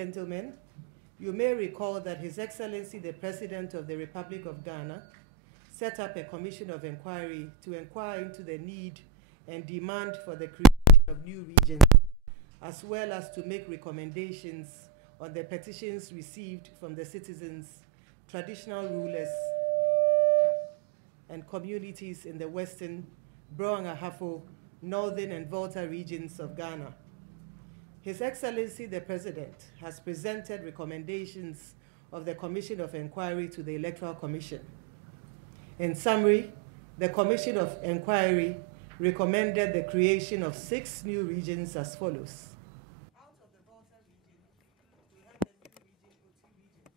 gentlemen, you may recall that His Excellency the President of the Republic of Ghana set up a commission of inquiry to inquire into the need and demand for the creation of new regions, as well as to make recommendations on the petitions received from the citizens, traditional rulers, and communities in the Western, Brong-Ahafo, Northern, and Volta regions of Ghana. His Excellency the President has presented recommendations of the Commission of Inquiry to the Electoral Commission. In summary, the Commission of Inquiry recommended the creation of 6 new regions as follows. Out of the Volta region, we have the new region, Oti region.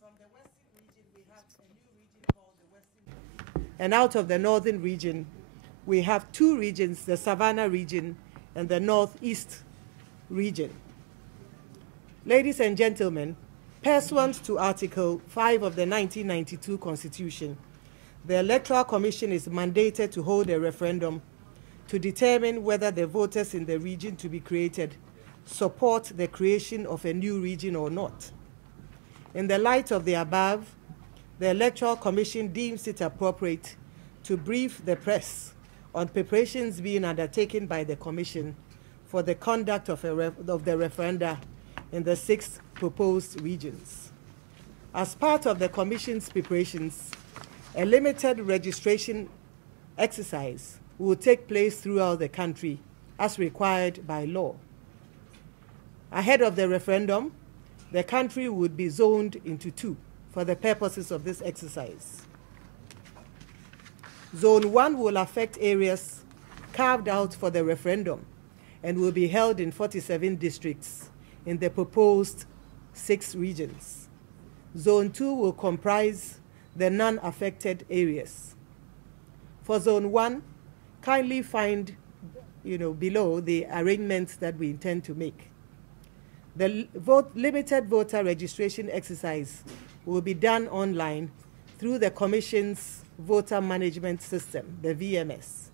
From the Western region, we have a new region called the Western region. And out of the Northern region, we have 2 regions, the Savannah region and the Northeast region. Ladies and gentlemen, pursuant to Article 5 of the 1992 Constitution, the Electoral Commission is mandated to hold a referendum to determine whether the voters in the region to be created support the creation of a new region or not. In the light of the above, the Electoral Commission deems it appropriate to brief the press on preparations being undertaken by the Commission for the conduct of the referenda in the 6 proposed regions. As part of the Commission's preparations, a limited registration exercise will take place throughout the country as required by law. Ahead of the referendum, the country would be zoned into 2 for the purposes of this exercise. Zone 1 will affect areas carved out for the referendum and will be held in 47 districts in the proposed 6 regions. Zone 2 will comprise the non-affected areas. For Zone 1, kindly find below the arrangements that we intend to make. The limited voter registration exercise will be done online through the Commission's Voter Management System, the VMS.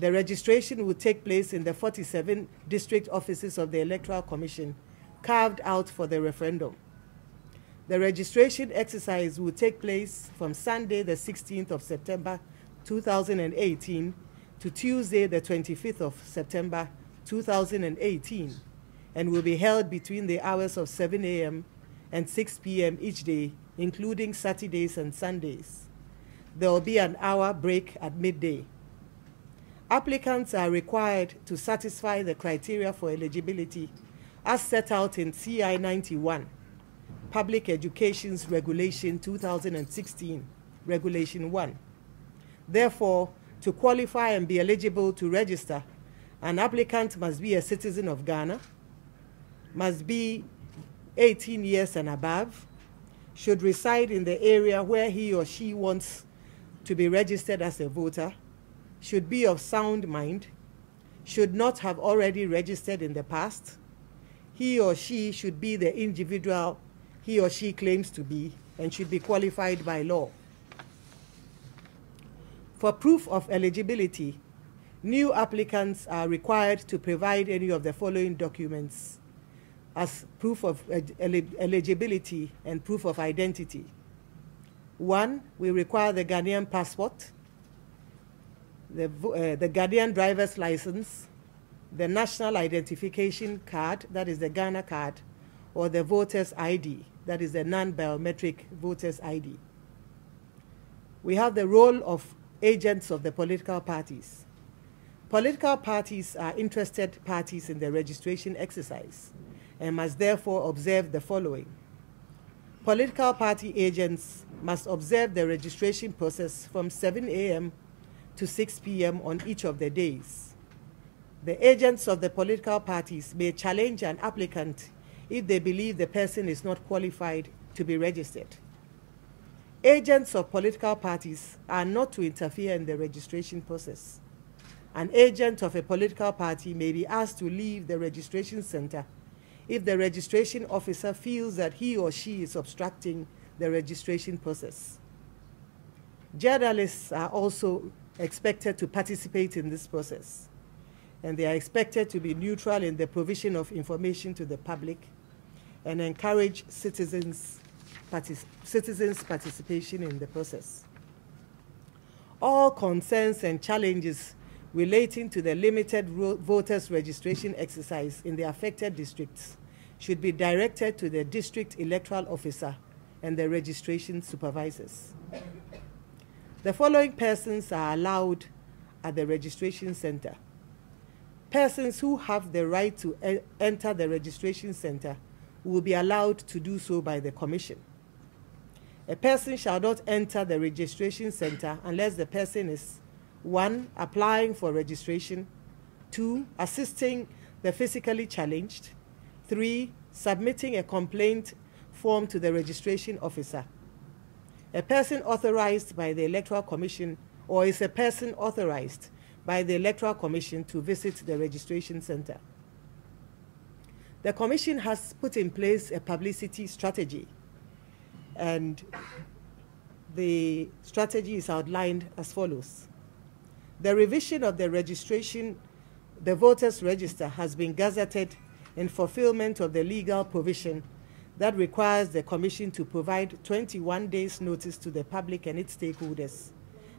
The registration will take place in the 47 district offices of the Electoral Commission carved out for the referendum. The registration exercise will take place from Sunday, the 16th of September 2018 to Tuesday, the 25th of September 2018, and will be held between the hours of 7 a.m. and 6 p.m. each day, including Saturdays and Sundays. There will be an hour break at midday. Applicants are required to satisfy the criteria for eligibility as set out in CI 91, Public Education's Regulation 2016, Regulation 1. Therefore, to qualify and be eligible to register, an applicant must be a citizen of Ghana, must be 18 years and above, should reside in the area where he or she wants to be registered as a voter, should be of sound mind, should not have already registered in the past, he or she should be the individual he or she claims to be, and should be qualified by law. For proof of eligibility, new applicants are required to provide any of the following documents as proof of eligibility and proof of identity. 1, we require the Ghanaian passport, the Ghanaian driver's license, the national identification card, that is the Ghana card, or the voter's ID, that is the non-biometric voter's ID. We have the role of agents of the political parties. Political parties are interested parties in the registration exercise and must therefore observe the following. Political party agents must observe the registration process from 7 a.m. to 6 p.m. on each of the days. The agents of the political parties may challenge an applicant if they believe the person is not qualified to be registered. Agents of political parties are not to interfere in the registration process. An agent of a political party may be asked to leave the registration center if the registration officer feels that he or she is obstructing the registration process. Journalists are also expected to participate in this process. and they are expected to be neutral in the provision of information to the public and encourage citizens' participation in the process. All concerns and challenges relating to the limited voters registration exercise in the affected districts should be directed to the district electoral officer and the registration supervisors. The following persons are allowed at the registration center. Persons who have the right to enter the registration center will be allowed to do so by the Commission. A person shall not enter the registration center unless the person is 1. Applying for registration, 2. Assisting the physically challenged, 3. Submitting a complaint form to the registration officer. A person authorized by the Electoral Commission, or is a person authorized by the Electoral Commission to visit the registration center. The Commission has put in place a publicity strategy, and the strategy is outlined as follows. The revision of the registration, the voters' register, has been gazetted in fulfillment of the legal provision that requires the Commission to provide 21 days notice to the public and its stakeholders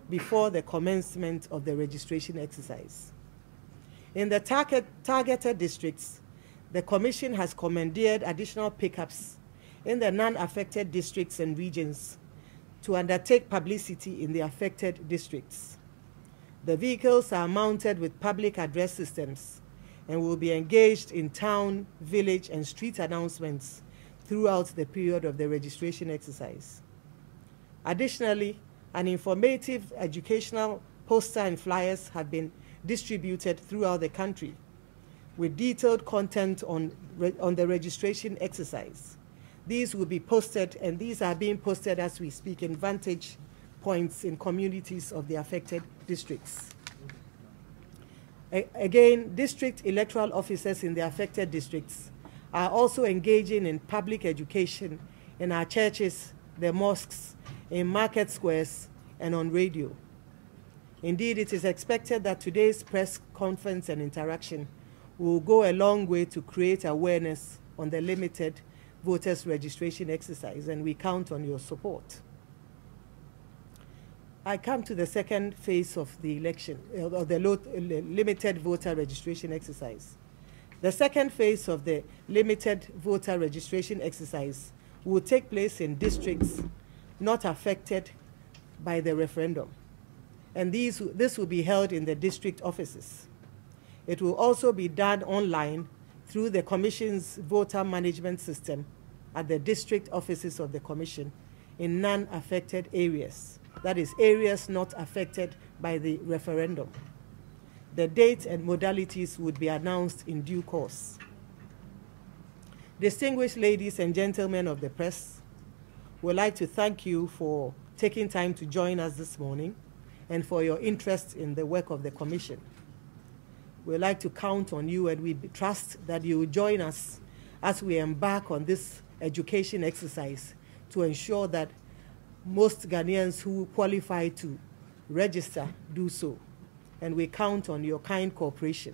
before the commencement of the registration exercise. In the targeted districts, the Commission has commandeered additional pickups in the non-affected districts and regions to undertake publicity in the affected districts. The vehicles are mounted with public address systems and will be engaged in town, village, and street announcements throughout the period of the registration exercise. Additionally, an informative educational poster and flyers have been distributed throughout the country with detailed content on the registration exercise. These will be posted, and these are being posted as we speak, in vantage points in communities of the affected districts. Again, district electoral officers in the affected districts are also engaging in public education in our churches, the mosques, in market squares, and on radio. Indeed, it is expected that today's press conference and interaction will go a long way to create awareness on the limited voters registration exercise, and we count on your support. I come to the second phase of the election, of the limited voter registration exercise. The second phase of the limited voter registration exercise will take place in districts not affected by the referendum, and this will be held in the district offices. It will also be done online through the Commission's voter management system at the district offices of the Commission in non-affected areas, that is, areas not affected by the referendum. The date and modalities would be announced in due course. Distinguished ladies and gentlemen of the press, we'd like to thank you for taking time to join us this morning and for your interest in the work of the Commission. We'd like to count on you, and we trust that you will join us as we embark on this education exercise to ensure that most Ghanaians who qualify to register do so. And we count on your kind cooperation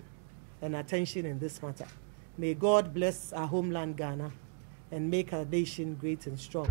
and attention in this matter. May God bless our homeland Ghana and make our nation great and strong.